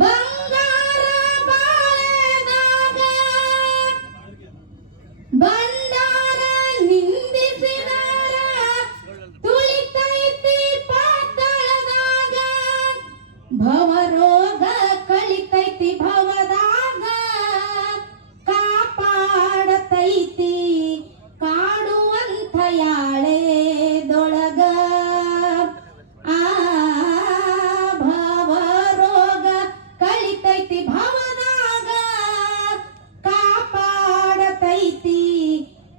ಬಂಗಾರ ಬಾಳೆದಾಗ ಬಂಡಾರ ನಿಂದಿಸಿದಾರ ತುಳಿತೈತಿ ಪಾತಾಳದಾಗ ಭವರೋಗ ಕಳಿತೈತಿ ಭವದಾಗ ಕಾಪಾಡತೈತಿ ಕಾಡುವಂಥ ಯಾಳೆದೊಳಗ ಆ ಭವರೋಗ ಕಳಿತೈತಿ ಭವದಾಗ ಕಾಪಾಡತೈತಿ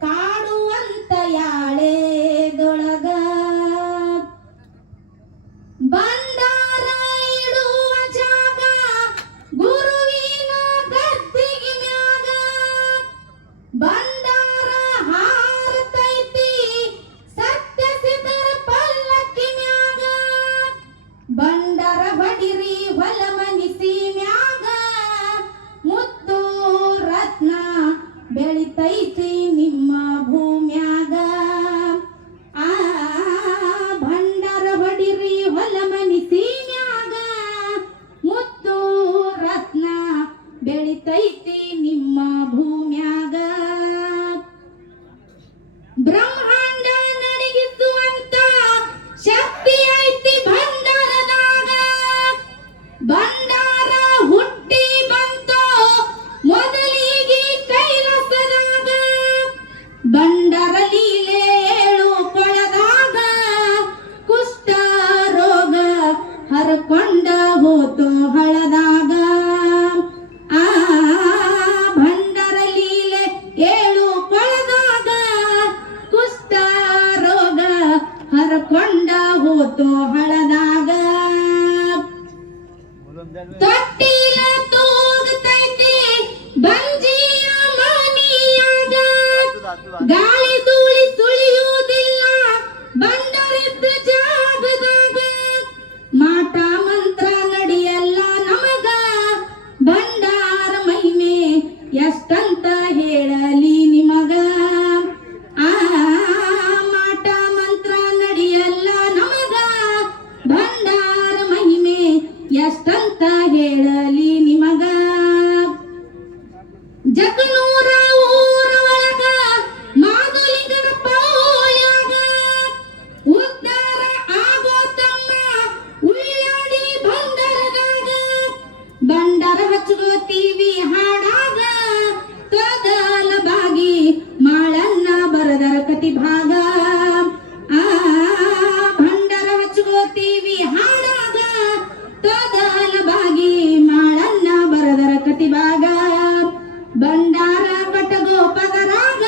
ಕಾಡುವಂಥ ಯಾಳೆದೊಳಗ ಬಂಡಾರ ಇಡುವ ಜಾಗ ಗುರುವಿನ ಗದ್ದಿಗೆ ಮ್ಯಾಗ ಬಂಡಾರ ಹಾರತೈತಿ ಸತ್ಯ ಸಿದ್ಧರ ಪಲ್ಲಕ್ಕಿ ಮ್ಯಾಗ ಬಂಡಾರ ಹೊಡಿರಿ ಹೊಲ ಮನಿಸಿ ಮ್ಯಾಗ ಮುತ್ತು ರತ್ನ ಬೆಳಿತೈತಿ ನಿಮ್ಮ ಭೂಮ್ಯಾಗ ಆ ಭಂಡಾರ ಹೊಡಿರಿ ಹೊಲ ಮನಿಸಿ ಮ್ಯಾಗ ಮುತ್ತು ರತ್ನ ಬೆಳಿತೈತಿ ನಿಮ್ಮ ಭೂಮ್ಯಾಗ ಬ್ರಹ್ಮಾಂಡ ನಡಗಿಸುವಂತ ಶಕ್ತಿ ಐತಿ ಭಂಡಾರದಾಗ ಭಂಡಾರ ಹುಟ್ಟಿ ಬಂತು ಮೊದಲಿಗೆ ಕೈಲಾಸದಾಗ ಬಂಡಾರ ಲೀಲೆ ಏಳು ಕೊಳದಾಗ ಕುಷ್ಠ ರೋಗ ಹರಕೊಂಡ ಹೋತು ಹಳದಾಗ ಆ ಭಂಡಾರ ಲೀಲೆ ಏಳು ಕೊಳದಾಗ ಕುಷ್ಠ ರೋಗ ಹರಕೊಂಡ ಹೋತು ಹಳದಾಗ ತೊಟ್ಟಿಲ ತೂಗತೈತಿ ಬಂಜಿಯ ಮನಿಯಾಗ ಗಾಳಿ ಧೂಳಿ ಸುಳಿಯುವುದಿಲ್ಲ ಬಂಡರಿದ್ದ ಜಾಗದಾಗ ಮಾಟ ಮಂತ್ರ ನಡೆಯಲ್ಲ ನಮಗ ಭಂಡಾರ ಮಹಿಮೆ ಎಷ್ಟಂತ ಹೇಳಲಿ ನಿಮಗ ಆ ಮಾಟ ಮಂತ್ರ ನಡೆಯಲ್ಲ ನಮಗ ಭಂಡಾರ ಮಹಿಮೆ ಎಷ್ಟಂತ ಹೇಳಲಿ ನಿಮಗ ಜಗನೂರ ಊರ ಒಳಗ ಮಾದುಲಿಗರ ಪೌಳ್ಯಾಗ ಉದ್ಧಾರ ಆಗೋ ತಮ್ಮ ಉಳ್ಳಾಡಿ ಬಂಡಾರದಾಗ ಬಂಡಾರ ಹಚ್ಕೋತೀವಿ ಹಾಡಾಗ ತೊದಲ ಬಾಗಿ ಮಾಳನ್ನ ಬರದರ ಕತಿ ಭಾಗ ಆ ಭಂಡಾರ ಹಚ್ಕೋತೀವಿ ಹಾಡಾಗ ತೊದಲ ಬಾಗಿ ಮಾಳನ್ನ ಬರದರ ಕತಿ ಭಾಗ ಬಂಡಾರ ಕಟಗೋ ಪದರಾಗ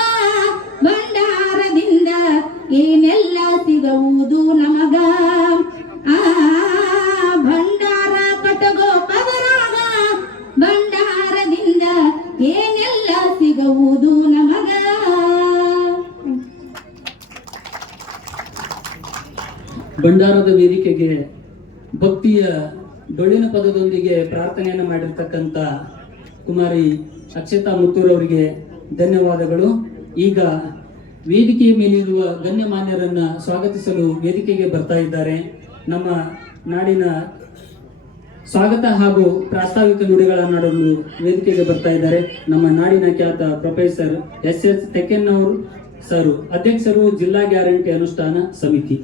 ಬಂಡಾರದಿಂದ ಏನೆಲ್ಲ ಸಿಗುವುದು ನಮಗ ಆ ಭಂಡಾರ ಕಟಗೋ ಪದರಾಗ ಬಂಡಾರದಿಂದ ಏನೆಲ್ಲ ಸಿಗುವುದು ನಮಗ. ಭಂಡಾರದ ವೇದಿಕೆಗೆ ಭಕ್ತಿಯ ಡೊಳ್ಳಿನ ಪದದೊಂದಿಗೆ ಪ್ರಾರ್ಥನೆಯನ್ನು ಮಾಡಿರ್ತಕ್ಕಂಥ ಕುಮಾರಿ ಅಕ್ಷತಾ ಮುತ್ತೂರ್ ಅವರಿಗೆ ಧನ್ಯವಾದಗಳು. ಈಗ ವೇದಿಕೆಯ ಮೇಲಿರುವ ಗಣ್ಯಮಾನ್ಯರನ್ನ ಸ್ವಾಗತಿಸಲು ವೇದಿಕೆಗೆ ಬರ್ತಾ ಇದ್ದಾರೆ. ನಮ್ಮ ನಾಡಿನ ಸ್ವಾಗತ ಹಾಗೂ ಪ್ರಾಸ್ತಾವಿಕ ನುಡಿಗಳನ್ನಾಡಲು ವೇದಿಕೆಗೆ ಬರ್ತಾ ಇದ್ದಾರೆ ನಮ್ಮ ನಾಡಿನ ಖ್ಯಾತ ಪ್ರೊಫೆಸರ್ ಎಸ್ ತೆಕ್ಕೇನವರು ಸರ್, ಅಧ್ಯಕ್ಷರು ಜಿಲ್ಲಾ ಗ್ಯಾರಂಟಿ ಅನುಷ್ಠಾನ ಸಮಿತಿ.